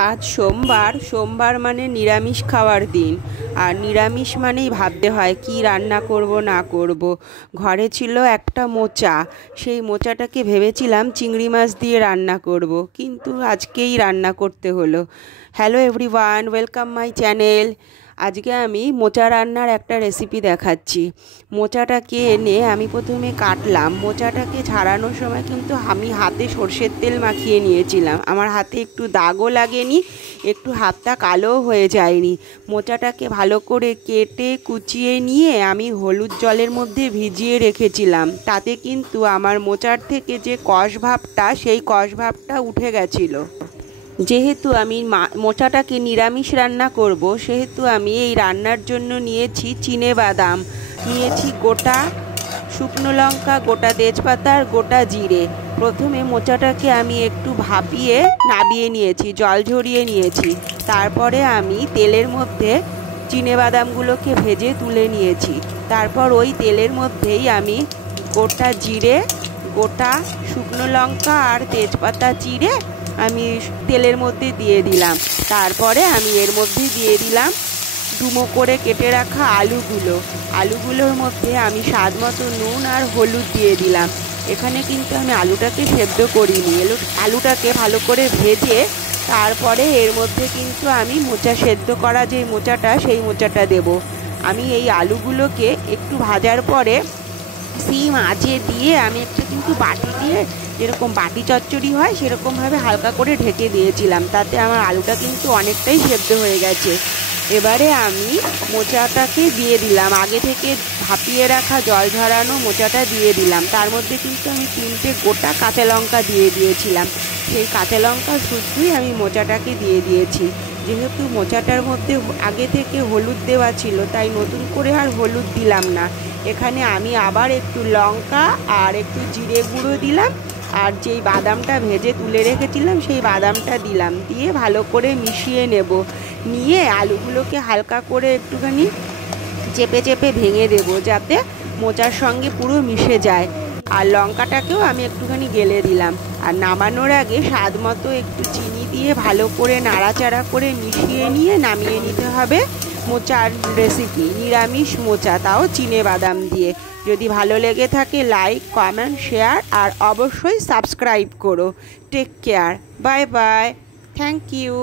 आज सोमवार सोमवार माने निरामिष खावार दिन और निरामिष मानेई भाबते হয় कि रान्ना करब ना करब। घरे छिलो एकटा मोचा, सेई मोचाटाके भेबेछिलाम चिंगड़ी माछ दिए रान्ना करब, किन्तु आजकेई रान्ना करते hello. Hello everyone, welcome my channel. আজকে আমি মোচা রান্নার একটা রেসিপি দেখাচ্ছি। মোচাটাকে এনে আমি প্রথমে কাটলাম। মোচাটাকে ছাড়ানোর সময় কিন্তু আমি হাতে সরষের তেল মাখিয়ে নিয়েছিলাম। আমার হাতে একটু দাগও লাগেনি, একটু হাতটা কালোও হয়ে যায়নি। মোচাটাকে ভালো করে কেটে কুচিয়ে নিয়ে আমি হলুদ জলের মধ্যে ভিজিয়ে রেখেছিলাম। তাতে কিন্তু আমার মোচার থেকে যে কষ ভাবটা, সেই কষ ভাবটা উঠে গেছিলো। যেহেতু আমি মোচাটাকে নিরামিষ রান্না করব, সেহেতু আমি এই রান্নার জন্য নিয়েছি চিনেবাদাম, নিয়েছি গোটা শুকনো লঙ্কা, গোটা তেজপাতা আর গোটা জিরে। প্রথমে মোচাটাকে আমি একটু ভাপিয়ে নাবিয়ে নিয়েছি, জল ঝরিয়ে নিয়েছি। তারপরে আমি তেলের মধ্যে চিনেবাদামগুলোকে ভেজে তুলে নিয়েছি। তারপর ওই তেলের মধ্যেই আমি গোটা জিরে, গোটা শুকনো লঙ্কা আর তেজপাতা চিরে আমি তেলের মধ্যে দিয়ে দিলাম। তারপরে আমি এর মধ্যে দিয়ে দিলাম ডুমো করে কেটে রাখা আলুগুলোর মধ্যে আমি স্বাদ মতো নুন আর হলুদ দিয়ে দিলাম। এখানে কিন্তু আমি আলুটাকে সেদ্ধ করিনি, আলুটাকে ভালো করে ভেজে তারপরে এর মধ্যে কিন্তু আমি মোচা সেদ্ধ করা যে মোচাটা, সেই মোচাটা দেব। আমি এই আলুগুলোকে একটু ভাজার পরে সিম আঁচে দিয়ে আমি একটা কিন্তু বাটি দিয়ে, যেরকম বাটি চচ্চড়ি হয় সেরকমভাবে হালকা করে ঢেকে দিয়েছিলাম। তাতে আমার আলুটা কিন্তু অনেকটাই সেদ্ধ হয়ে গেছে। এবারে আমি মোচাটাকে দিয়ে দিলাম, আগে থেকে ভাপিয়ে রাখা জল ঝরানো মোচাটা দিয়ে দিলাম। তার মধ্যে কিন্তু আমি 3টে গোটা কাঁচা লঙ্কা দিয়ে দিয়েছিলাম। সেই কাঁচা লঙ্কা শুদ্ধই আমি মোচাটাকে দিয়ে দিয়েছি। যেহেতু মোচাটার মধ্যে আগে থেকে হলুদ দেওয়া ছিল, তাই নতুন করে আর হলুদ দিলাম না। এখানে আমি আবার একটু লঙ্কা আর একটু জিরে গুঁড়ো দিলাম, আর যেই বাদামটা ভেজে তুলে রেখেছিলাম সেই বাদামটা দিলাম। দিয়ে ভালো করে মিশিয়ে নেব। নিয়ে আলুগুলোকে হালকা করে একটুখানি চেপে চেপে ভেঙে দেব, যাতে মোচার সঙ্গে পুরো মিশে যায়। আর লঙ্কাটাকেও আমি একটুখানি গেলে দিলাম। আর নামানোর আগে স্বাদ মতো একটু চিনি দিয়ে ভালো করে নাড়াচাড়া করে মিশিয়ে নিয়ে নামিয়ে নিতে হবে মোচার রেসিপি, নিরামিষ মোচা, তাও চিনেবাদাম দিয়ে। যদি ভালো লেগে থাকে লাইক, কমেন্ট, শেয়ার আর অবশ্যই সাবস্ক্রাইব করো। Take care, bye bye, thank you.